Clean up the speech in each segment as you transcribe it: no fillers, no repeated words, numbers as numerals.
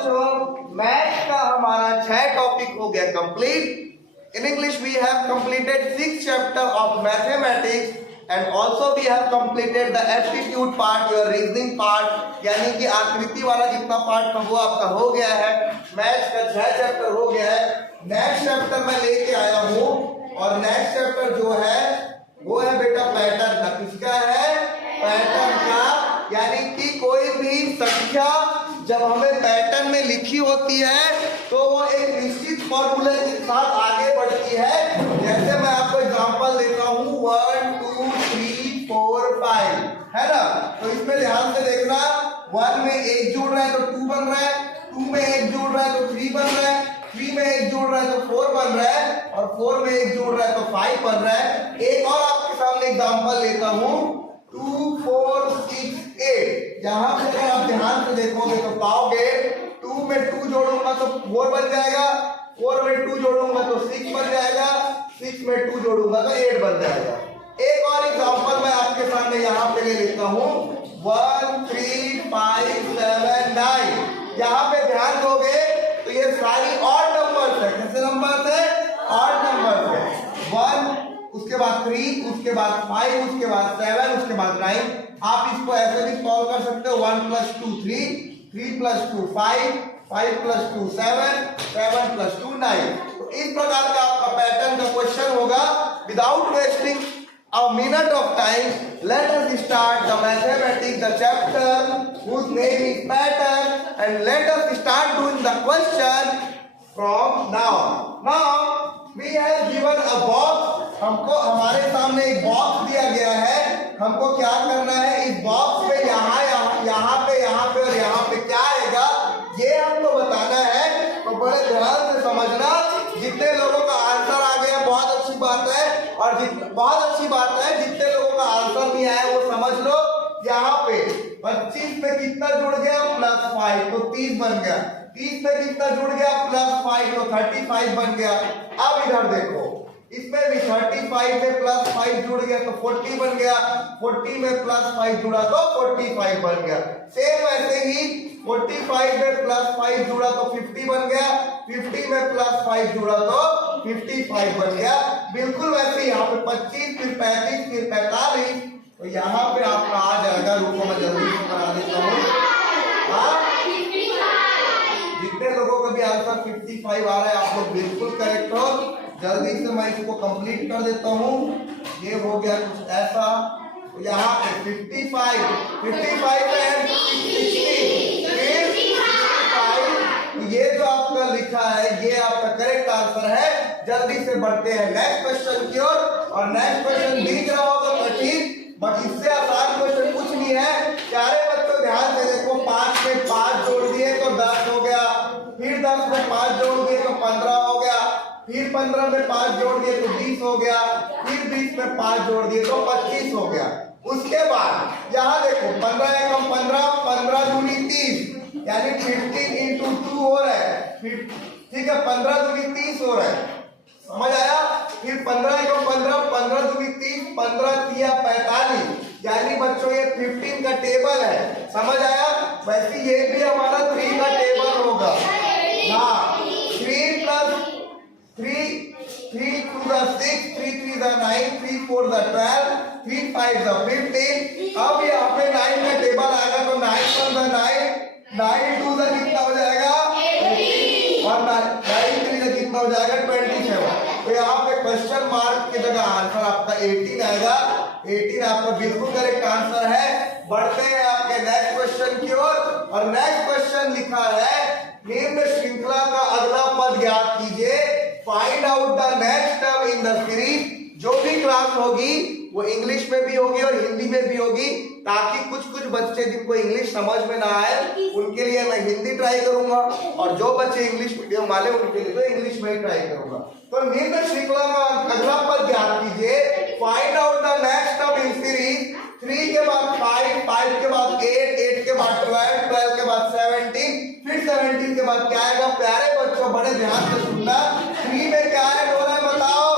बच्चों मैथ का हमारा 6 टॉपिक हो गया complete. In English we have completed 6 chapter of mathematics and also we have completed the aptitude part, your reasoning part, यानी कि आकृति वाला जितना पार्ट था वो आपका हो गया है। मैथ्स का 6 चैप्टर हो गया है। नेक्स्ट चैप्टर मैं लेके आया हूँ और नेक्स्ट चैप्टर जो है वो है बेटा पैटर्न का। किसका है? पैटर्न का, यानी कि कोई भी संख्या जब हमें पैटर्न में लिखी होती है तो वो एक निश्चित फॉर्मूले के साथ आगे बढ़ती है। जैसे मैं आपको एग्जांपल देता हूँ 1 2 3 4 5, है ना? तो इसमें ध्यान से देखना, 1 में 1 जोड़ रहा है तो 2 बन रहा है, 2 में 1 जोड़ रहा है तो 3 बन रहा है, 3 में 1 जोड़ रहा है तो 4 बन रहा है और 4 में 1 जोड़ रहा है तो 5 बन रहा है। एक और आपके सामने एग्जांपल लेता हूँ 2 4 6 8। यहाँ पे अगर आप ध्यान से देखोगे तो पाओगे 2 में 2 जोड़ूंगा तो 4 बन जाएगा, 4 में 2 जोड़ूंगा तो 6 बन जाएगा, 6 में 2 जोड़ूंगा तो 8 बन जाएगा। एक और एग्जांपल मैं आपके सामने यहाँ पे ले लेता हूँ 1 3 5 7 9। यहाँ पे ध्यान दोगे तो ये सारी ऑड नंबर्स है। कैसे नंबर्स है? ऑड नंबर्स है। 1, उसके बाद 3, उसके बाद 5, उसके बाद 7, उसके बाद 9। आप इसको ऐसे भी सॉल्व कर सकते हो 1 + 2 3, 3 + 2 5, 5 + 2 7, 7 + 2 9। तो इस प्रकार का आपका पैटर्न का क्वेश्चन होगा। Without wasting a minute of time, let us start the mathematics, the chapter whose name is pattern, and let us start doing the question from now. Now we have given a box. हमको हमारे सामने एक box दिया गया है। हमको क्या करना है? इस बॉक्स में यहाँ पे और यहाँ पे क्या आएगा ये हमको बताना है। तो बड़े ध्यान से समझना। जितने लोगों का आंसर आ गया बहुत अच्छी बात है, और बहुत अच्छी बात है जितने लोगों का आंसर नहीं आया वो समझ लो। यहाँ पे 25 में कितना जुड़ गया? +5, तो 30 बन गया। 30 में कितना जुड़ गया? +5, तो 35 बन गया। अब इधर देखो, इसमें भी 35 में +5 जुड़ गया तो 40 बन गया, 40 में +5 जुड़ा तो 45 बन गया। सेम वैसे ही 45 में +5 जुड़ा तो 50 बन गया, 50 में +5 जुड़ा तो 55 बन गया। बिल्कुल वैसे यहाँ पे 25, फिर 35, फिर 45, तो यहाँ पे आपका आ जाएगा। रुको मैं जल्दी से बना देता हूँ। जितने लोगों का भी आंसर 55 आ रहा है आप लोग बिल्कुल करेक्ट हो। जल्दी से मैं इसको कंप्लीट कर देता हूँ। ये हो गया कुछ ऐसा। यहाँ पे 55 में 60, ये जो आपका लिखा है ये आपका करेक्ट आंसर है। जल्दी से बढ़ते हैं नेक्स्ट क्वेश्चन की ओर। और नेक्स्ट क्वेश्चन दिख रहा होगा कठिन, बट इससे आसान क्वेश्चन कुछ नहीं है। प्यारे बच्चों ध्यान से देखो, 5 में 5 जोड़ दिए तो 10 हो गया, फिर 10 में 5 जोड़ दिए तो 15 हो गया, फिर 15 में 5 जोड़ दिए तो 20 हो गया, फिर 20 में 5 जोड़ दिए तो 25 हो गया। उसके बाद यहाँ देखो 15 एकम 15, 15 दूनी 30, यानी 15 × 2 हो रहा है। ठीक है, 15 दूनी 30 हो रहा है। समझ आया? फिर 15 एकम 15, 15 दूनी 30, 15 तिया 45, यानी बच्चों ये 15 का टेबल है। समझ आया? वैसे ये भी हमारा 3 का टेबल होगा। हाँ, 3 + 3 3 2 the 6, 3 3 the 9, 3 4 the 12, 3 5 the 15। अब यहाँ पे 9 का टेबल आएगा तो 9 1 the 9, 9 2 the कितना हो जाएगा? 18, और 9 3 the कितना हो जाएगा? 27। तो यहाँ पे क्वेश्चन मार्क की जगह आंसर आपका 18 आएगा। 18 आपका बिल्कुल करेक्ट आंसर है। बढ़ते हैं आपके नेक्स्ट क्वेश्चन की ओर। और नेक्स्ट क्वेश्चन लिखा है, निम्न श्रृंखला का अगला पद ज्ञात कीजिए। Find out the next term in the series. जो भी क्लास होगी वो इंग्लिश में भी होगी और हिंदी में भी होगी, ताकि कुछ बच्चे जिनको इंग्लिश समझ में ना आए उनके लिए मैं हिंदी ट्राई करूंगा, और जो बच्चे इंग्लिश मीडियम वाले उनके लिए तो इंग्लिश में ही ट्राई करूंगा। तो निम्न श्रृंखला का अगला पद ज्ञात कीजिए। Find out the next term in series. 3 के बाद 5, 5 के बाद 8, 8 के बाद 12, 12 के बाद 17, फिर 17 के बाद क्या आएगा? प्यारे बच्चों बड़े ध्यान से सुनना। 3 में क्या ऐड हो रहा है बताओ?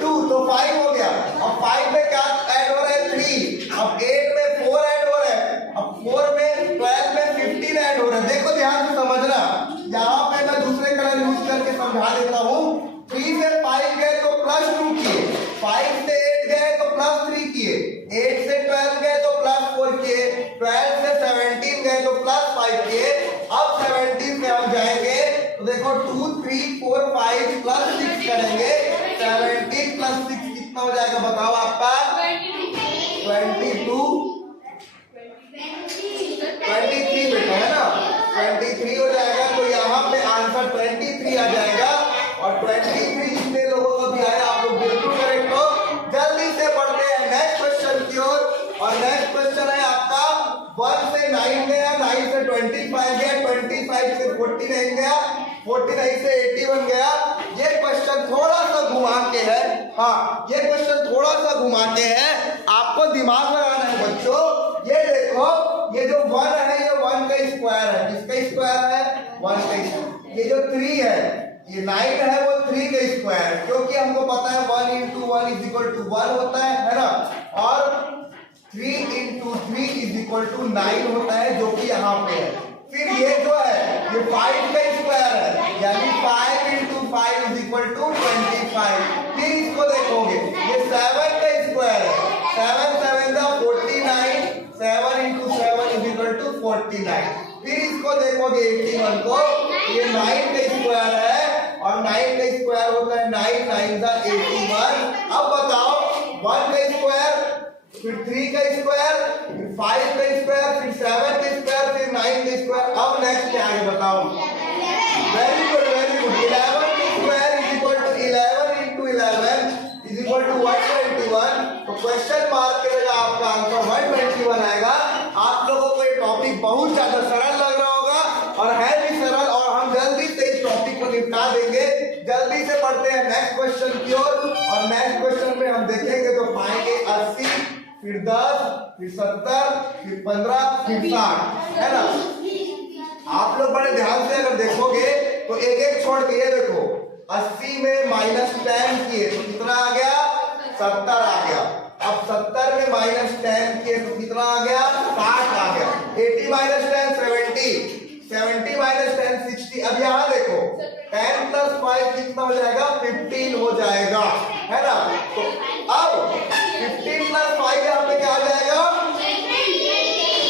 2, तो 5 हो गया। अब 5 में क्या ऐड हो रहा है? 3। अब 8 में 4 ऐड हो रहा है। अब 4 में 12 में 15 ऐड हो रहा है। देखो ध्यान तो +5 किए। अब 17 में हम जाएंगे तो देखो 2 3 4 5 +6 करेंगे। 17 + 6 कितना हो जाएगा बताओ आपका? 22 23 बेटा है ना, 23 हो जाएगा। तो यहाँ पे आंसर 23 आ जाएगा। और 23 जितने लोगों को भी आया आप लोग बिल्कुल करेक्ट हो। जल्दी से पढ़ते हैं नेक्स्ट क्वेश्चन की ओर। और नेक्स्ट क्वेश्चन है आपका 1 से 9 गया, 9 से 25 गया, 25 से 49 गया, 49 से 81 गया। ये क्वेश्चन थोड़ा सा घुमा के है, हाँ ये क्वेश्चन थोड़ा सा घुमा के है, आपको दिमाग लगाना है बच्चों। ये देखो ये जो 1 है ये 1 का स्क्वायर है, किसका स्क्वायर है? 1 का स्क्वायर। ये जो 3 है ये 9 है वो 3 का स्क्वायर है, क्योंकि हमको पता है 1 × 1 = 1 होता है ना। और 3 × 3 = 9 होता है, जो कि यहाँ पे है। फिर ये जो है ये 5 का स्क्वायर है, यानी 5 × 5 = 25। फिर इसको देखोगे ये 7 का स्क्वायर है, 7 7 का 49, 7 × 7 = 49। फिर इसको देखोगे 81 को, ये 9 का स्क्वायर है और 9 का स्क्वायर होता है 9 9 का 81। अब बताओ 1 का स्क्वायर, फिर 3 का स्क्वायर, फिर 5 का स्क्वायर, फिर 7 का स्क्वायर, फिर 9 का स्क्वायर। अब नेक्स्ट क्या है बताओ? Very good very good. 11 का स्क्वायर = 11 × 11 = 121। तो क्वेश्चन मार्क के जगह आपका आंसर 121 आएगा। आप लोगों को ये टॉपिक बहुत ज्यादा सरल लग रहा होगा और है भी सरल, और हम जल्दी से इस टॉपिक को निपटा देंगे। जल्दी से पढ़ते हैं नेक्स्ट क्वेश्चन की ओर। और नेक्स्ट क्वेश्चन में हम देखेंगे तो पाएंगे 80, फिर 10, फिर 70, फिर 15, फिर 60, है ना। आप लोग बड़े ध्यान से अगर देखोगे तो एक एक छोड़ के ये देखो 80 में -10 किए तो कितना आ गया? 70 आ गया। अब 70 में -10 किए तो कितना आ गया? 60 आ गया। 80 - 10 70, 70 - 10 60। अब यहाँ देखो 10 + 5 कितना हो जाएगा? 15 हो जाएगा, है ना। तो अब 15 + 5 यहाँ पे क्या आ जाएगा?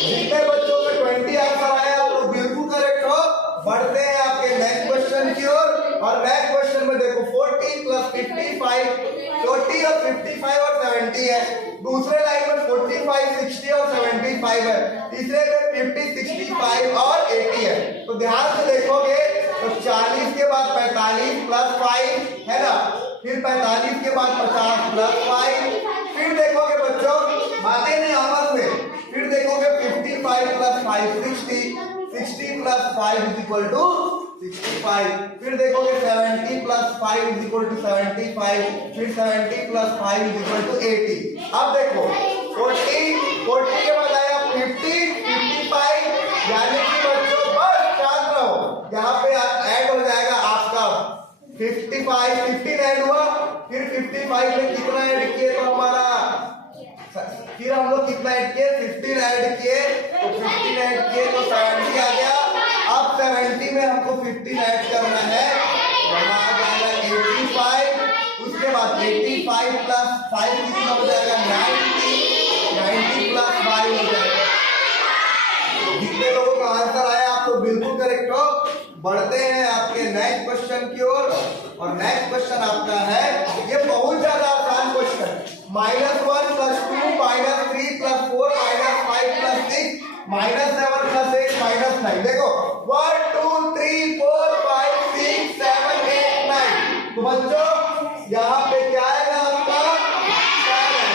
जितने बच्चों में 20 आंसर आया आप लोग बिल्कुल करेक्ट हो। बढ़ते हैं आपके नेक्स्ट क्वेश्चन की ओर। और नेक्स्ट क्वेश्चन में देखो 40 + 55, 40 और 55 और 70 है। दूसरे लाइन में 45 60 और 75 है। तीसरे में 50 65 और 80 है। तो ध्यान से देखोगे तो 40 के बाद 45 + 5 है ना, फिर 45 के बाद 50 + 5, फिर देखोगे बच्चों बातें नहीं आपस में, फिर देखोगे 55 + 5 60, 60 + 5 = 65, फिर देखोगे 70 + 5 = 75, फिर 70 + 5 = 80। अब देखो 40 के बाद आया 50 55, यानी कि बच्चों बस शांत रहो, यहाँ पे ऐड हो जाएगा आपका 55, 15 ऐड हुआ, फिर 55 में कितना ऐड किए तो हमारा, फिर हम लोग कितना ऐड किए? 15 ऐड किए, तो 15 ऐड किए तो 70 आ गया। अब 70 में हमको 15 ऐड करना है, वहाँ आ जाएगा 85। उसके बाद 85 + 5 कितना हो जाएगा? 90, 90 + 5 हो जाएगा। जितने लोगों का आंसर आया आप लोग बिल्कुल करेक्ट हो। बढ़ते हैं आपके नेक्स्ट क्वेश्चन की ओर। और नेक्स्ट क्वेश्चन आपका है, ये बहुत ज्यादा आसान क्वेश्चन, -1 + 2 -3 + 4 -5 + 6 -7 + 8 -9। देखो 1 2 3 4 5 6 7 8 9। तो बच्चों यहाँ पे क्या आएगा आपका? 10 है।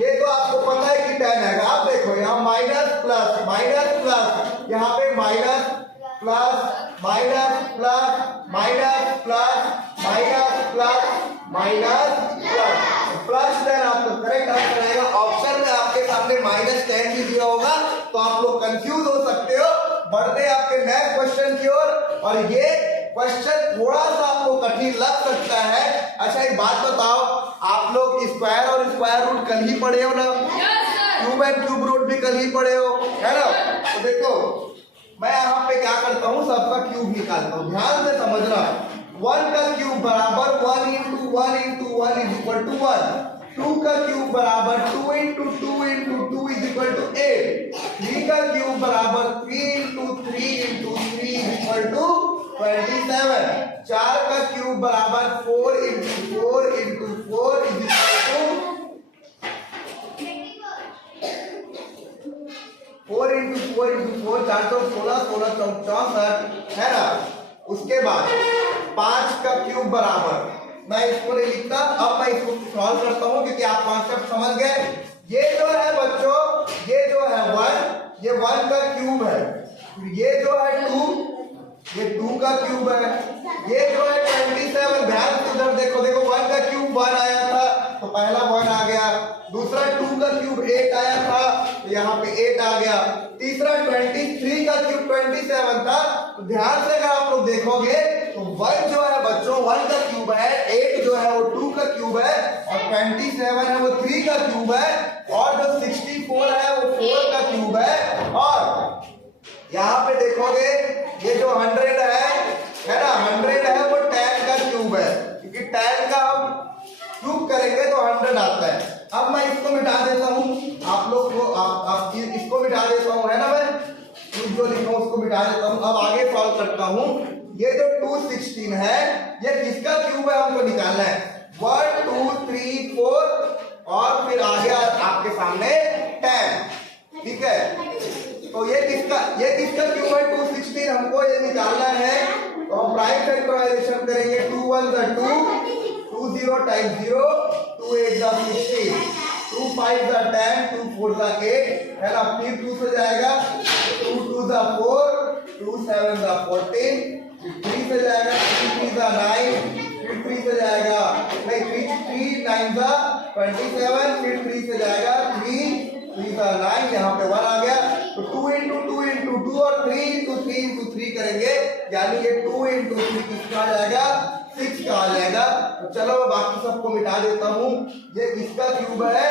ये तो आपको पता है कि 10 है। आप देखो यहाँ माइनस प्लस माइनस प्लस, यहाँ पे minus plus minus plus minus plus minus plus minus plus plus 10 आपको करेक्ट आंसर आएगा। ऑप्शन में आपके सामने -10 भी दिया होगा तो आप लोग कंफ्यूज हो सकते हो। बढ़ते हैं आपके नेक्स्ट क्वेश्चन की ओर। और ये क्वेश्चन थोड़ा सा आपको कठिन लग सकता है। अच्छा एक बात बताओ, आप लोग स्क्वायर और स्क्वायर रूट कल ही पढ़े हो ना? क्यूब एंड क्यूब रूट भी कल ही पढ़े हो, है ना। तो देखो मैं यहाँ पे क्या करता हूँ, सबका क्यूब निकालता हूँ, ध्यान से समझना। 1 का क्यूब बराबर 1 × 1 × 1 = 1, 2 का क्यूब बराबर 2 into 2 into 2 is equal to 8। 3 का क्यूब बराबर 3 into 3 into 3 is equal to 27। 4 का क्यूब बराबर 4 into 4 into 4 is equal to 4 into 4 into 4 416 16 64 है ना। उसके बाद 5 का क्यूब बराबर, मैं इसको नहीं लिखता, अब मैं इसको सॉल्व करता हूं क्योंकि आप कॉन्सेप्ट समझ गए। ये जो है बच्चों, ये जो है 1, ये 1 का क्यूब है। ये जो है 2, ये 2 का क्यूब है। ये जो है 27, ध्यान से उधर देखो, देखो 1 का क्यूब 1 आया था तो पहला 1 आ गया। दूसरा 2 का क्यूब 8 आया था तो यहाँ पे 8 आ गया। तीसरा 23 का क्यूब 27 था, तो ध्यान से अगर आप लोग देखोगे तो 1 जो है बच्चों 1 का क्यूब है, 8 जो है वो 2 का क्यूब है, और 27 है वो 3 का क्यूब है, और जो 64 है वो 4 का क्यूब है। और यहाँ पे देखोगे ये जो 100 है ना, 100 है वो 10 का क्यूब है, क्योंकि 10 का हम क्यूब करेंगे तो 100 आता है। अब मैं इसको मिटा देता हूँ, आप लोग को आप इसको मिटा देता हूँ, है ना, मैं जो लिखा हूँ उसको मिटा देता हूँ। अब आगे सॉल्व करता हूँ। ये जो 216 है ये किसका क्यूब है हमको निकालना है। 1 2 3 4 और फिर आ गया आपके सामने 10, ठीक है। तो ये किसका क्यूब है 216, हमको ये निकालना है। तो हम प्राइम फैक्टराइजेशन करेंगे। 2 1 2, 2 0 टाइम्स 0, 2 8 16, 2 5 10, 2 4 8, है ना। फिर 2 से जाएगा 2 2 4, 2 7 14, 3 से जाएगा 3 3 9, फिर 3 से जाएगा नहीं 3 9 27, फिर 3 से जाएगा 3 3 9, यहाँ पे 1 आ गया। तो 2 इंटू 2 इंटू 2 और 3 इंटू 3 इंटू 3 करेंगे, यानी ये 2 इंटू 3 किसका आ जाएगा, 6 का आ जाएगा। तो चलो बाकी सबको मिटा देता हूँ। ये किसका क्यूब है,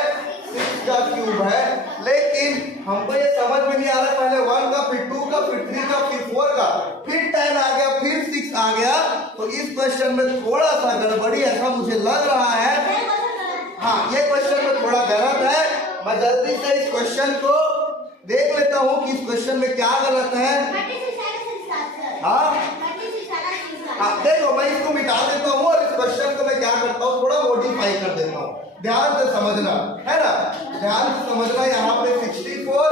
6 का क्यूब है। लेकिन हमको ये समझ में नहीं आ रहा, पहले 1 का, फिर 2 का, फिर 3 का, फिर 4 का, फिर 10 आ गया, फिर 6 आ गया। तो इस क्वेश्चन में थोड़ा सा गड़बड़ी ऐसा मुझे लग रहा है। हाँ, ये क्वेश्चन में थोड़ा गलत है। मैं जल्दी से इस क्वेश्चन को देख लेता हूँ कि इस क्वेश्चन में क्या गलत है। हाँ देखो, मैं इसको मिटा देता हूँ और इस क्वेश्चन को मैं क्या करता हूँ, थोड़ा मॉडिफाई कर देता हूँ। ध्यान से समझना, है ना, ध्यान से समझना। यहाँ पे 64,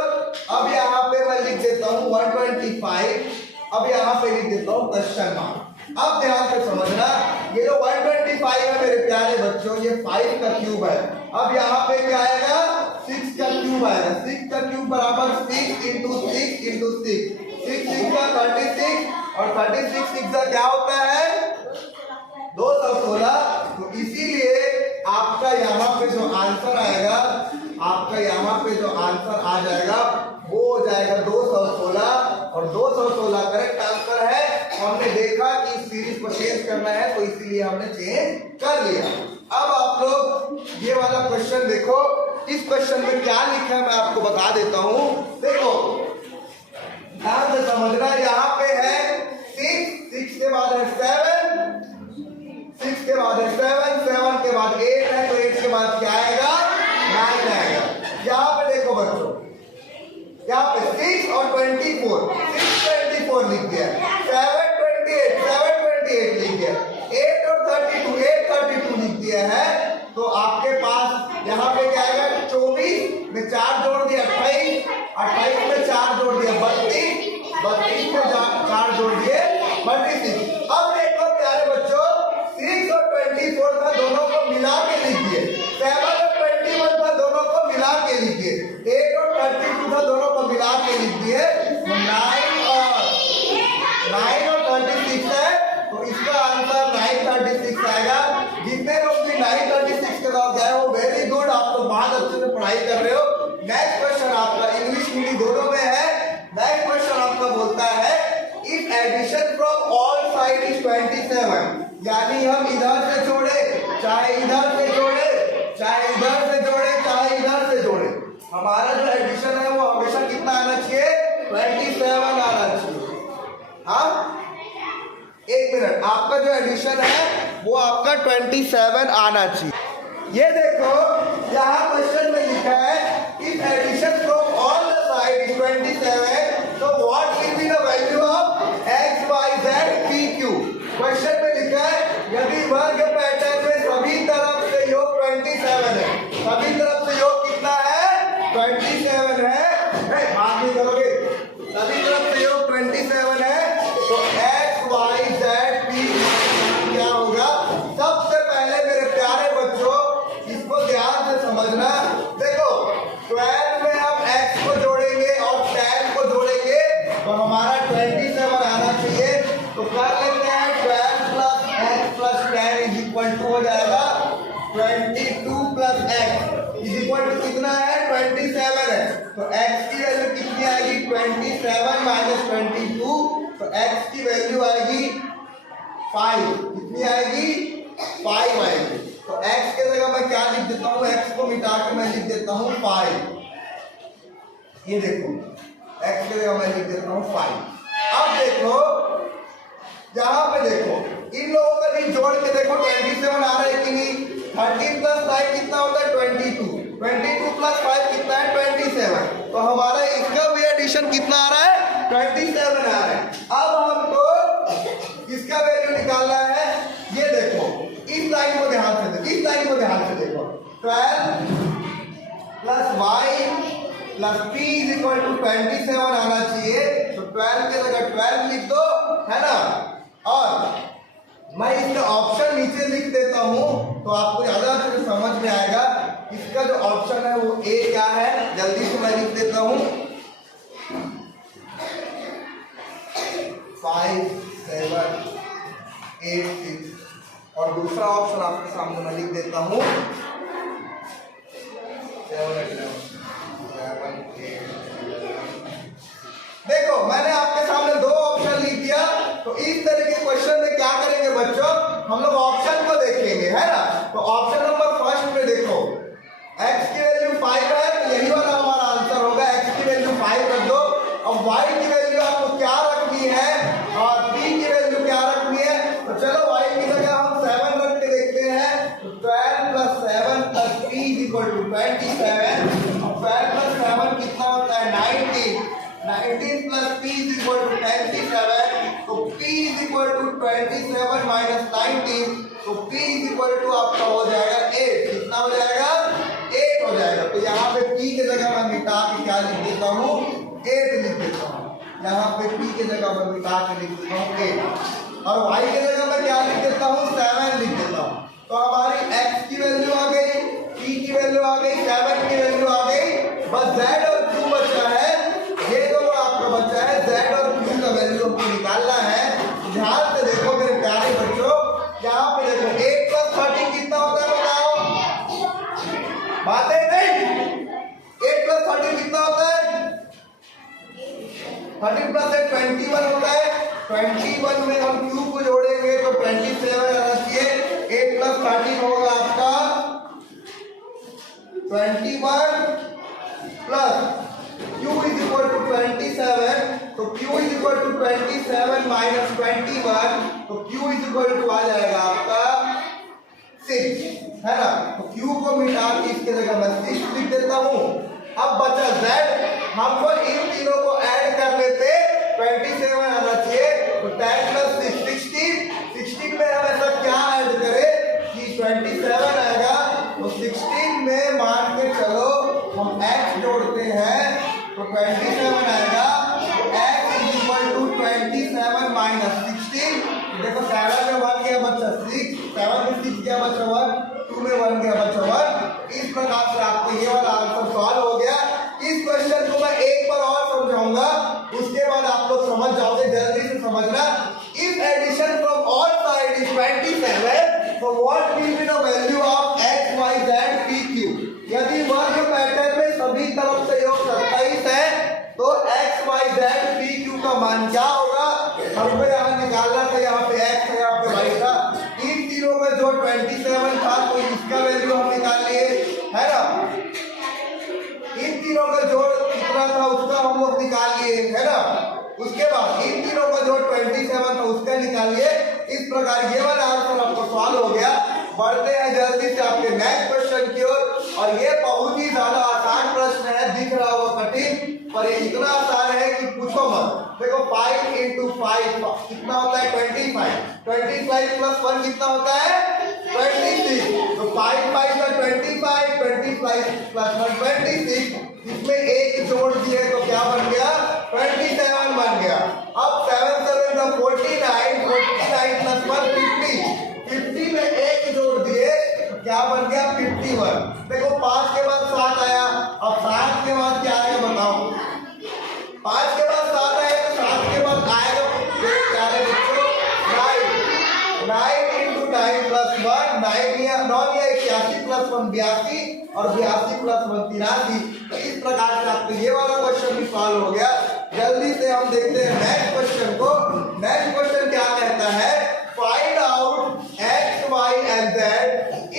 अब यहाँ पे मैं लिख देता हूँ 125, अब यहाँ पे लिख देता हूँ क्वेश्चन मार्क। अब ध्यान से समझना, ये जो 125 है मेरे प्यारे बच्चों, ये 5 का क्यूब है। अब यहाँ पे क्या आएगा, 6 का क्यूब आएगा। 6 का क्यूब बराबर 6 इंटू 6 इंटू 6, 6 6 का 36, और 36 6 का क्या होता है 216। तो इसीलिए आपका यहाँ पे जो आंसर आएगा, आपका यहाँ पे जो आंसर आ जाएगा वो हो जाएगा 216, और 216 करेक्ट आंसर है। हमने देखा कि इस सीरीज को चेंज करना है तो इसीलिए हमने चेंज कर लिया। अब आप लोग ये वाला क्वेश्चन देखो, इस क्वेश्चन में क्या लिखा है मैं आपको बता देता हूं। देखो ध्यान से समझना, यहाँ पे है 6 के बाद है 7, 6 के बाद है 7, 7 के बाद 8 है, तो 8 के बाद क्या आएगा 9 आएगा। यहाँ पे देखो बच्चों, यहाँ पे 6 और 24, 6 24 लिख दिया, 7 28 लिख दिया, 8 और 32 8 32 लिख दिया है। तो आपके पास यहाँ पे क्या आएगा, 24 में 4 जोड़ दिया 28, 28 में 4 जोड़ दिया 32, 32 में 4 जोड़ दिए 36। अब देखो प्यारे बच्चों, 6 और 24 था, दोनों को मिला के लिखिए। 7 और 21 था, दोनों को मिला के लिखिए। 8 और 32 था, दोनों को मिला के लिख दिए। 9 और 36 है, तो इसका आंसर 936 आएगा। जितने लोग भी 936 के साथ गए हो, वेरी गुड, आप लोग बहुत अच्छे से पढ़ाई कर रहे हो। नेक्स्ट क्वेश्चन आपका इंग्लिश हिंदी दोनों में है। नेक्स्ट क्वेश्चन आपका बोलता है if addition from all side is 27, यानी हम इधर से जोड़े, चाहे इधर से जोड़े, चाहे इधर से जोड़े, चाहे इधर से जोड़े, हमारा जो एडिशन है वो हमेशा कितना आना चाहिए, 27 आना चाहिए। हाँ, एक मिनट, आपका जो एडिशन है वो आपका 27 आना चाहिए। ये देखो यहाँ क्वेश्चन में लिखा है if addition from all the side is 27, तो what will be the value of x y z p q। Question में लिखा है यदि वर्ग पैटर्न में सभी तरफ से योग 27 है, सभी तरफ से योग कितना है 27 है, बात नहीं करोगे, सभी तरफ से योग 27 है, तो x y z p क्या होगा। सबसे पहले मेरे प्यारे बच्चों इसको ध्यान से समझना। देखो 12 में हम x को जोड़ेंगे और 10 को जोड़ेंगे तो हमारा 27 आना चाहिए। तो कर लेते हैं 12 plus x plus 10 is equal to हो जाएगा 22 plus x is equal to कितना है 27 है। तो x की वैल्यू कितनी आएगी 27 माइनस 22, तो x की वैल्यू आएगी 5। कितनी आएगी 5 आएगी। तो x के जगह मैं क्या लिख देता हूँ, x को मिटा के मैं लिख देता हूँ 5। ये देखो x के जगह मैं लिख देता हूँ 5। अब देखो यहाँ पे देखो इन लोगों का भी जोड़ के देखो 27 आ रहा है कि नहीं। 13 प्लस 5 कितना होता है 22, 22 प्लस 5 कितना है 27। तो हमारा इसका भी एडिशन कितना आ रहा है 27 आ रहा है। अब हमको इसका वैल्यू निकालना है। ये देखो इस लाइन को ध्यान से देखो, इस लाइन को ध्यान से देखो 12 plus y plus p is equal to 27 आना चाहिए। तो 12 के जगह 12 लिख दो, है ना। और मैं इसका ऑप्शन नीचे लिख देता हूं तो आपको ज्यादा अच्छे से समझ में आएगा। इसका जो ऑप्शन है वो ए क्या है, जल्दी से मैं लिख देता हूं 5 7 8 6 और दूसरा ऑप्शन आपके सामने मैं लिख देता हूं 7 8 देखो मैंने आपके सामने दो ऑप्शन लिख दिया। तो इस तरह के क्वेश्चन में क्या करेंगे बच्चों, हम लोग ऑप्शन को देखेंगे, है ना। तो ऑप्शन नंबर फर्स्ट में देखो x की वैल्यू 5 है, तो यही वाला हमारा आंसर होगा। x की वैल्यू 5 रख दो। अब y की वैल्यू आपको क्या रखनी है और p की वैल्यू क्या रखनी है। तो चलो y की जगह हम 7 रख के देखते हैं। तो 12 plus 7 plus p is equal to 27। 12 plus 7 कितना होता है 19। 19 plus p is equal to 27। तो p is equal to 27 minus 19, तो p इज इक्वल टू आपका हो जाएगा 8। कितना हो जाएगा 8 हो जाएगा। तो यहाँ पे p के जगह मैं मिटा के क्या लिख देता हूँ 8 लिख देता हूँ। यहाँ पे p के जगह मैं मिटा के लिख देता हूँ 8 और y के जगह मैं क्या लिख देता हूँ 7 लिख देता हूँ। तो हमारी x की वैल्यू आ गई, p की वैल्यू आ गई, 7 की वैल्यू आ गई। बस z और q बचा है। ये दोनों आपका बच्चा है, z और q का वैल्यू हमको निकालना है। ध्यान से देखो मेरे प्यारे बच्चों, यहाँ पे देखो 8 प्लस 13 कितना होता है बताओ, बातें नहीं। 8 प्लस 13 कितना होता है 13 प्लस 8 21 होता है। 21 में हम q को जोड़ेंगे तो 27 आना चाहिए। 8 प्लस 13 होगा आपका 21 plus q is equal to 27। तो q is equal to 27 minus 21, तो q is equal to आ जाएगा आपका 6, है ना। तो q को मिटा के इसके जगह मैं 6 लिख देता हूँ। अब बचा z, हमको इन तीनों को ऐड कर लेते 27 आना चाहिए। तो 10 प्लस 16 में हम ऐसा क्या ऐड करें कि 27 आएगा। तो 16 में मान के चलो हम x जोड़ते हैं तो 27 आएगा। तो x is equal to 27 minus 16। देखो 7 में 1 गया बच्चा 6, 7 में 6 गया बच्चा 1, 2 में 1 गया बच्चा 1। इस प्रकार से आपको ये वाला आंसर सॉल्व हो गया। इस क्वेश्चन को मैं एक बार और समझाऊंगा, उसके बाद आप लोग समझ जाओगे। जल्दी से समझना। If addition from all side is 27, तो what will be the value of x y z p q। यदि वर्ग पैटर्न में सभी तरफ से योग 27 है तो x y z p q का मान क्या होगा। हमको यहाँ निकालना था, यहाँ पे x है, यहाँ पे y था। इन तीनों में जो 27 था तो इसका वैल्यू हम निकाल लिए, है ना। इन तीनों का जोड़ कितना था उसका हम लोग निकाल लिए, है ना। उसके बाद इन तीनों का जोड़ 27 था उसका निकाल लिए। इस प्रकार ये वाला आंसर आपको सॉल्व हो गया। बढ़ते हैं जल्दी से आपके नेक्स्ट क्वेश्चन की ओर। और ये बहुत ही ज्यादा आसान प्रश्न है, दिख रहा होगा कठिन, पर ये इतना आसान है कि पूछो मत। देखो 5 into 5 कितना होता है 25, 25 plus 1 कितना होता है 26। तो 5 5 का 25, 25 plus 1 26, इसमें एक जोड़ दिए तो क्या बन गया 27 बन गया। अब 7 7 का 49, 49 plus 1 50, 50 में एक जोड़ दिए तो क्या बन गया 51। देखो 5 के बाद 7 आया, अब 7 के बाद क्या आएगा बताओ। 5 के बाद 7 आएगा तो 7 के बाद आएगा क्या है बच्चों 9। 9 into 9 plus 1 9 या 81 plus 1 82 और 82 plus 1 83। तो इस प्रकार से आपको ये वाला क्वेश्चन भी सॉल्व हो गया। जल्दी से हम देखते हैं नेक्स्ट क्वेश्चन को। नेक्स्ट क्वेश्चन क्या कहता है, find out x y and z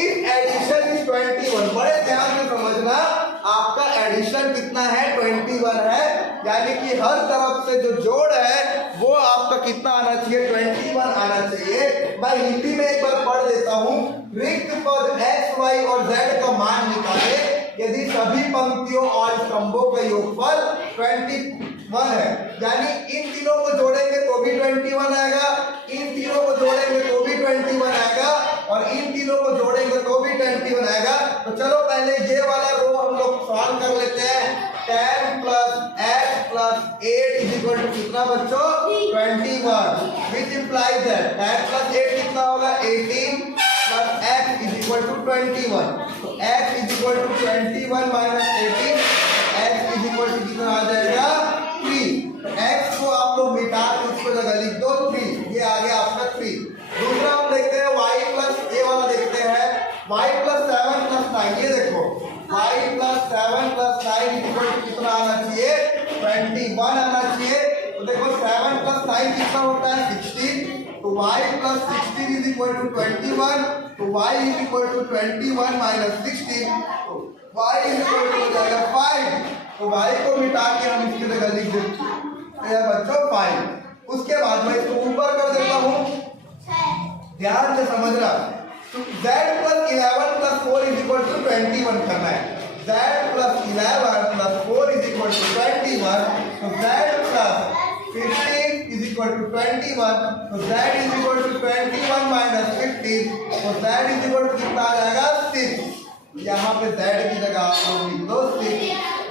if addition is 21। बड़े ध्यान से समझना, आपका एडिशन कितना है 21 है, यानी कि हर तरफ से जो जोड़ है वो आपका कितना आना चाहिए 21 आना चाहिए। मैं हिंदी में एक बार पढ़ देता हूँ। रिक्त पद x y और z का मान निकाले यदि सभी पंक्तियों और स्तंभों का योगफल 21 है, यानी इन तीनों को जोड़ेंगे तो भी 21 आएगा, इन तीनों को जोड़ेंगे तो भी 21 आएगा, और इन तीनों को जोड़ेंगे तो भी 21 आएगा। तो चलो पहले ये वाला रो हम लोग सॉल्व कर लेते हैं। 10 plus x plus 8 is equal to कितना बच्चों 21, which implies that 10 plus 8 कितना होगा 18 plus x is equal to 21। तो x is equal to 21 minus 18, x is equal to कितना आ जाएगा 3। x को आप लोग मिटा के उसको जगह लिख दो 3, ये आ गया आपका 3। दूसरा हम देखते हैं y प्लस ये वाला देखते हैं, y plus 7 plus 9। ये देखो y plus 7 plus 9 equal to कितना आना चाहिए 21 आना चाहिए। तो देखो 7 plus 9 कितना होता है 16, तो y plus 16 is equal to 21, तो y is equal to 21 minus 16, तो y is equal to हो जाएगा 5। तो y को मिटा के हम इसकी जगह लिख देते हैं बच्चों 5। उसके बाद मैं इसको ऊपर कर देता हूँ, ध्यान से समझना। तो z plus 11 plus 4 is equal to 21 करना है। z plus 11 plus 4 is equal to 21, तो z plus 15 is equal to 21, तो z is equal to 21 minus 15, तो z is equal to कितना आ जाएगा 6। यहाँ पे z की जगह आप लोग लिख दो 6,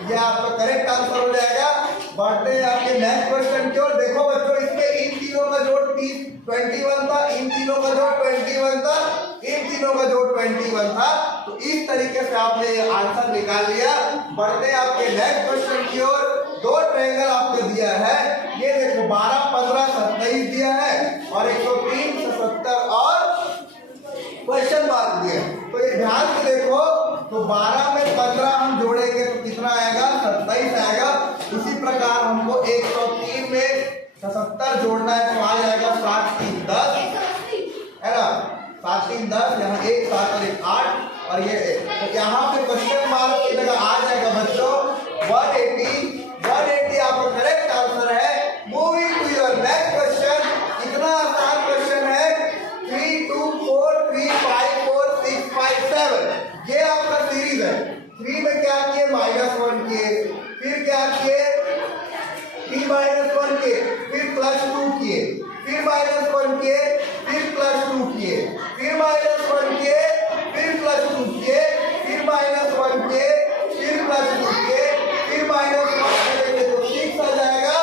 ये आपका करेक्ट आंसर हो जाएगा। बढ़ते हैं आपके नेक्स्ट क्वेश्चन की ओर। देखो बच्चों, इसमें इन तीनों का जोड़ 21 था, इन तीनों का जोड़ 21 था, इन तीनों का जोड़ 21 था। तो इस तरीके से आपने ये आंसर निकाल लिया। बढ़ते हैं आपके नेक्स्ट क्वेश्चन की ओर। दो ट्रायंगल आपको दिया है, ये देखो 12 15 27 दिया है और 103 77 और क्वेश्चन मार्क दिया। तो ये ध्यान से देखो, तो 12 में 15 हम जोड़ेंगे तो कितना आएगा 27 आएगा। उसी प्रकार हमको 103 में 77 जोड़ना है तो आ जाएगा 7 3 10 है ना, 7 3 10, यहाँ 1 7 और 1 8 और ये 1। तो यहाँ पे क्वेश्चन मार्क की जगह आ जाएगा बच्चों 180 आपका करेक्ट आंसर है। Moving to your next question. इतना आसान क्वेश्चन है 3 2 4 3 5 4 6 5 7, ये आपका सीरीज है। 3 में क्या किए -1 किए, फिर क्या किए 3 -1 किए, फिर +2 किए, फिर -1 किए, फिर +2 किए, फिर -1 किए, फिर +2 किए, फिर -1 किए, फिर +2 किए, फिर -1 करेंगे तो 6 आ जाएगा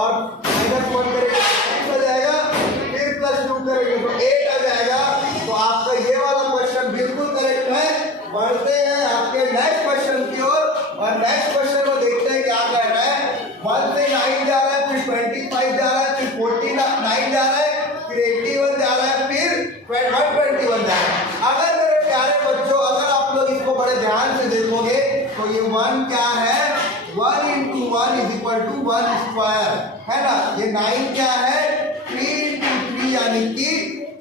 और -1 करेंगे तो 6 आ जाएगा, फिर +2 करेंगे तो 8 आ जाएगा। तो आपका ये वाला क्वेश्चन बिल्कुल करेक्ट है। बढ़ते हैं आपके नेक्स्ट क्वेश्चन की ओर और नेक्स्ट क्वेश्चन को देखते हैं क्या कर रहा है। 1 से 9 जा रहा है, फिर 25 जा रहा है, फिर 49 जा रहा है, फिर 81 जा रहा है, फिर 121 जा रहा है। अगर मेरे प्यारे बच्चों, अगर आप लोग इसको बड़े ध्यान से देखोगे तो ये 1 क्या है 1 into 1 is equal to 1 square है ना। ये 9 क्या है 3 into 3 यानी कि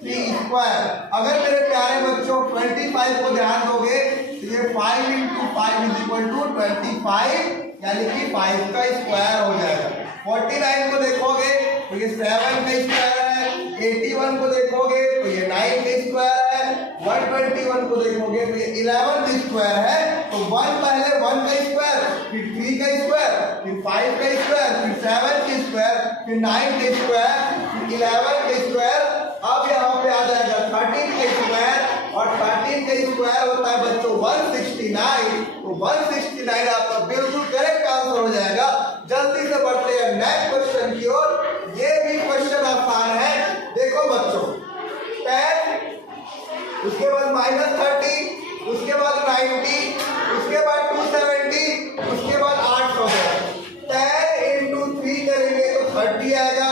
3 स्क्वायर। अगर मेरे प्यारे बच्चों 25 को ध्यान दोगे तो ये 5 into 5 is equal to 25 यानी कि 5 का स्क्वायर हो जाएगा। 49 को देखोगे तो ये 7 का स्क्वायर है, 81 को देखोगे तो ये 9 का स्क्वायर है, 121 को देखोगे तो ये 11 का स्क्वायर है। तो 1 पहले 1 का स्क्वायर, फिर 3 का स्क्वायर, फिर 5 का स्क्वायर, फिर 7 का स्क्वायर, फिर 9 का स्क्वायर, फिर 11 का स्क्वायर। अब यहाँ पे आ जाएगा 13 का स्क्वायर और 13 का स्क्वायर होता है बच्चों 169। तो 169 आपका बिल्कुल करेक्ट आंसर हो जाएगा। जल्दी से बढ़ते हैं नेक्स्ट क्वेश्चन की ओर। ये भी क्वेश्चन आसान है। देखो बच्चों 10, उसके बाद -30, उसके बाद 90, उसके बाद 270, उसके बाद 800 है। 10 into 3 करेंगे तो 30 आएगा,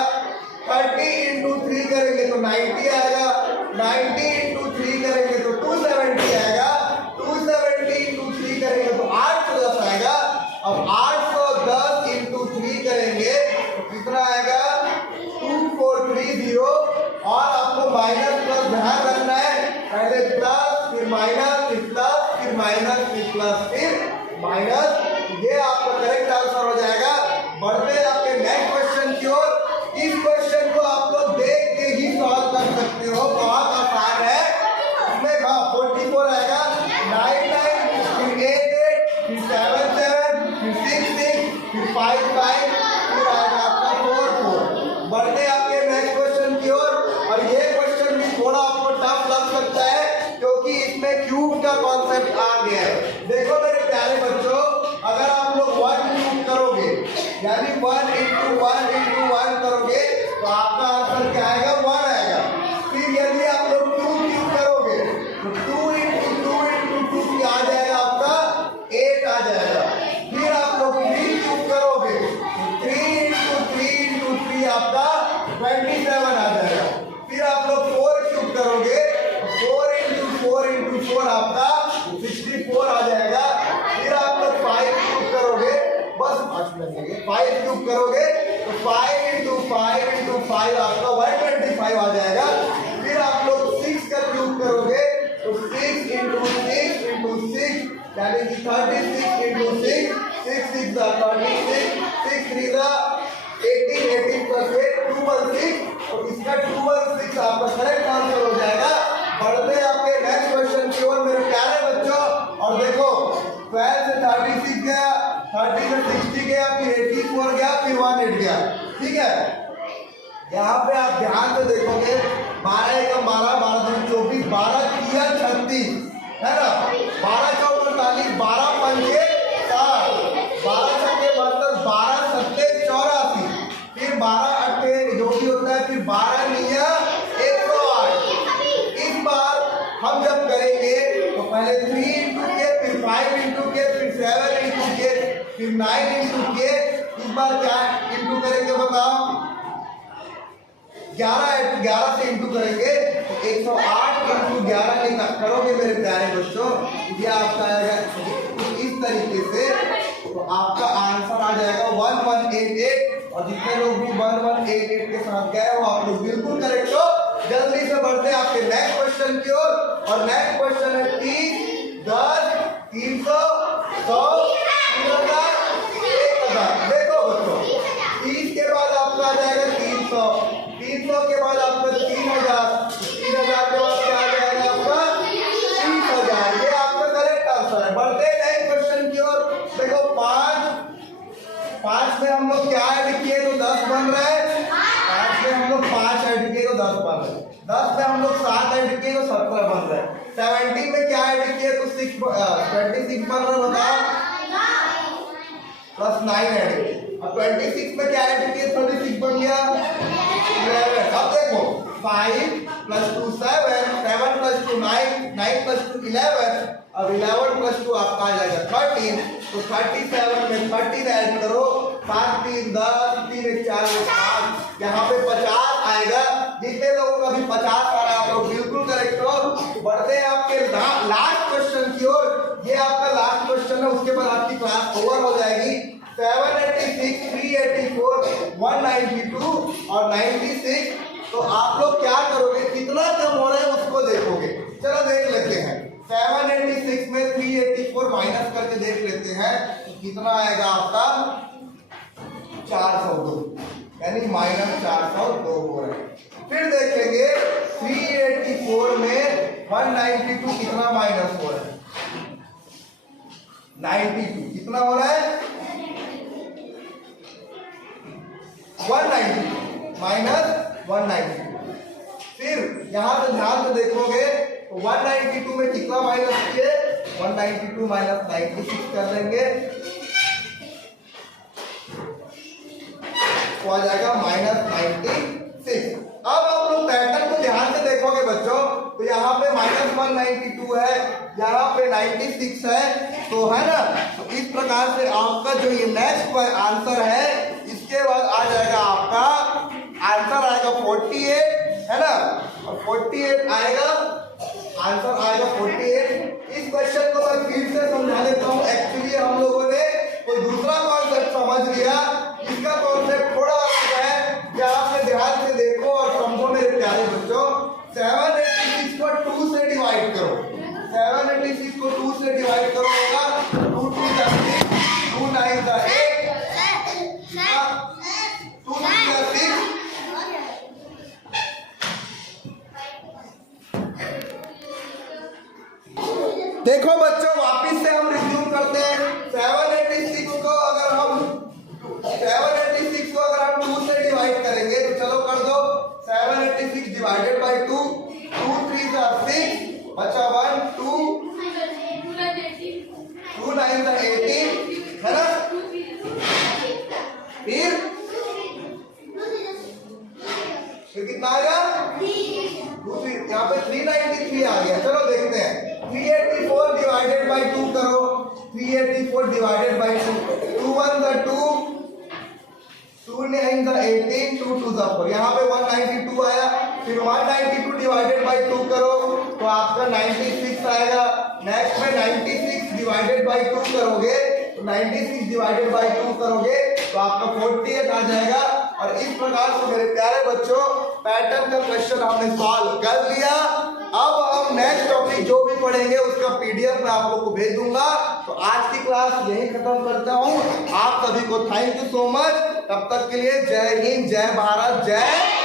30 into 3 करेंगे तो 90 आएगा, 90 into 3 करेंगे तो 270 आएगा, 270 into 3 करेंगे तो 810 आएगा। अब 810 into 3 करेंगे तो कितना आएगा 2430। और आपको माइनस प्लस ध्यान रखना है, पहले प्लस फिर माइनस फिर प्लस फिर माइनस फिर प्लस फिर माइनस। ये आपका करेक्ट आंसर हो जाएगा। बढ़ते हैं आपके नेक्स्ट क्वेश्चन की ओर। इस क्वेश्चन को आप लोग देख के ही सॉल्व कर सकते हो, बहुत आसान है। इसमें 44 आएगा, 99 फिर 88 फिर 77 फिर 66 फिर 55 फिर आएगा आपका 44। बढ़ते आपके नेक्स्ट क्वेश्चन की ओर। और ये क्वेश्चन भी थोड़ा आपको टफ लग सकता है क्योंकि इसमें क्यूब का कॉन्सेप्ट आ गया है। देखो मेरे प्यारे बच्चों, अगर आप लोग 1 क्यूब करोगे यानी 1 into 1 into 1 करोगे तो आपका आंसर क्या आएगा 1 आएगा। फिर यदि आप लोग 2 क्यूब करोगे तो 2 into 2 into 2 क्या आ जाएगा आपका 8 आ जाएगा। फिर आप लोग 3 क्यूब करोगे तो 3 into 3 into 3 आपका 27 आ जाएगा। फिर आप लोग 4 क्यूब करोगे तो 4 into 4 into 4 आपका 64 आ जाएगा। फिर आप लोग 5 क्यूब करोगे, बस 5 मिनट लगेंगे, 5 क्यूब करोगे तो 5 into 5 into 5 आपका 125 आ जाएगा। फिर आप लोग 6 का क्यूब करोगे तो 6 into 6 into 6 यानी कि 36 into 6, 6 6 36, 6 3 18, 18 plus 8 216। तो इसका 216 आपका करेक्ट आंसर हो जाएगा। बढ़ते हैं आपके नेक्स्ट क्वेश्चन की ओर मेरे प्यारे बच्चों। और देखो 12 से 36 गया, 30 से 60 गया, फिर 84 गया, फिर 108 गया। ठीक है, यहाँ पे आप ध्यान से देखोगे 12 एकम 12, 12 दूनी 24, 12 तिया 36 है ना, 12 चौक 48, 12 पंचे 60, 12 छक्के 72, 12 सत्ते 84, फिर 12 अट्ठे जो भी होता है, फिर 12 निया 108। इस बार हम जब करेंगे तो पहले 3 into के, फिर 5 into के, फिर 7 into के, फिर 9 into के। इस बार क्या इंटू करेंगे बताओ, 11 से इंटू करेंगे तो 108 into 11 निकाल करोगे मेरे प्यारे बच्चों। ये आपका आएगा इस तरीके से, तो आपका आंसर आ जाएगा 1188। और जितने लोग भी 1188 के साथ गए हो आप लोग बिल्कुल करेक्ट हो। जल्दी से बढ़ते हैं आपके नेक्स्ट क्वेश्चन की ओर। और नेक्स्ट क्वेश्चन है 30, 10, 300, 100, 3000, 1000। देखो बच्चों 30 के बाद आपका आ जाएगा 300, 300 के बाद आपका 3000, 3000 के बाद क्या आ जाएगा आपका 30,000। ये आपका करेक्ट आंसर है। बढ़ते हैं नेक्स्ट क्वेश्चन की ओर। देखो 5 में हम लोग क्या ऐड किए तो 10 बन रहा है, 5 में हम लोग 5 ऐड किए तो 10 बन रहा है, 10 में हम लोग 7 ऐड किए तो 17 बन रहा है, 17 में क्या ऐड किए तो 26 बन रहा है। बताओ प्लस 9 ऐड किए, अब 26 में क्या ऐड किए 36 बन गया 11। अब देखो 5 plus 2 7, 7 plus 2 9, 9 plus 2 11, अब 11 plus 2 आपका आ जाएगा 13। तो 37 में 13 ऐड करो, 7 3 10, 3 4 5, यहाँ पे 50 आएगा। जितने लोगों का भी 50 आ रहा है आप लोग बिल्कुल करेक्ट हो। बढ़ते हैं आपके लास्ट क्वेश्चन की ओर। ये आपका लास्ट क्वेश्चन है, उसके बाद आपकी क्लास ओवर हो जाएगी। 786, 384, 192 और 96। तो आप लोग क्या करोगे, कितना कम हो रहा है उसको देखोगे। चलो देख लेते हैं, 786 में 384 माइनस करके देख लेते हैं तो कितना आएगा आपका 402, यानी -402 हो रहा है। फिर देखें 192 कितना माइनस हो रहा है? 92 कितना हो रहा है? 192 माइनस 192। फिर यहां पे ध्यान से देखोगे 192 में कितना माइनस किए? 192 माइनस 96 कर लेंगे तो आ जाएगा माइनस 96। अब आप लोग पैटर्न को ध्यान से देखोगे बच्चों तो यहाँ पे माइनस 192 है, यहाँ पे 96 है, तो है ना। तो इस प्रकार से आपका जो ये नेक्स्ट आंसर है इसके बाद आ जाएगा आपका आंसर आएगा 48, है ना। और 48 आएगा, आंसर आएगा 48। इस क्वेश्चन को मैं फिर से समझा देता हूँ। एक्चुअली हम लोगों ने कोई दूसरा कॉन्सेप्ट समझ लिया, इसका कॉन्सेप्ट थोड़ा अलग है। यहाँ पे ध्यान से देखो और समझो मेरे प्यारे बच्चों। 786 को 2 से डिवाइड करो, 786 को 2 से डिवाइड करो होगा 2 2 जा 6, 2 9 जा 8, 2 3 जा 6। देखो बच्चों वापिस से हम रिज्यूम करते हैं। 786 को अगर हम 2 से डिवाइड करेंगे तो चलो कर दो। 786 डिवाइडेड बाय 2, 2 3 जा 6, बचा 1 2, 2 9 जा 18, है ना। फिर कितना आएगा? यहाँ पे 393 आ गया। चलो देखते हैं। 384 डिवाइडेड बाय 2 करो, 384 डिवाइडेड बाय 2, 2 1 जा 2, 2 9 जा 18, 2 2 जा 4। यहाँ पे 192 आया। फिर 192 डिवाइडेड बाय 2 करो तो आपका 96 आएगा। नेक्स्ट में 96 डिवाइडेड बाय 2 करोगे तो 96 डिवाइडेड बाय 2 करोगे तो आपका 48 आ जाएगा। और इस प्रकार से मेरे प्यारे बच्चों पैटर्न का क्वेश्चन हमने सॉल्व कर लिया। अब हम नेक्स्ट टॉपिक जो भी पढ़ेंगे उसका पीडीएफ मैं आप लोग को भेज दूंगा। तो आज की क्लास यही खत्म करता हूँ। आप सभी को थैंक यू सो मच। तब तक के लिए जय हिंद, जय भारत, जय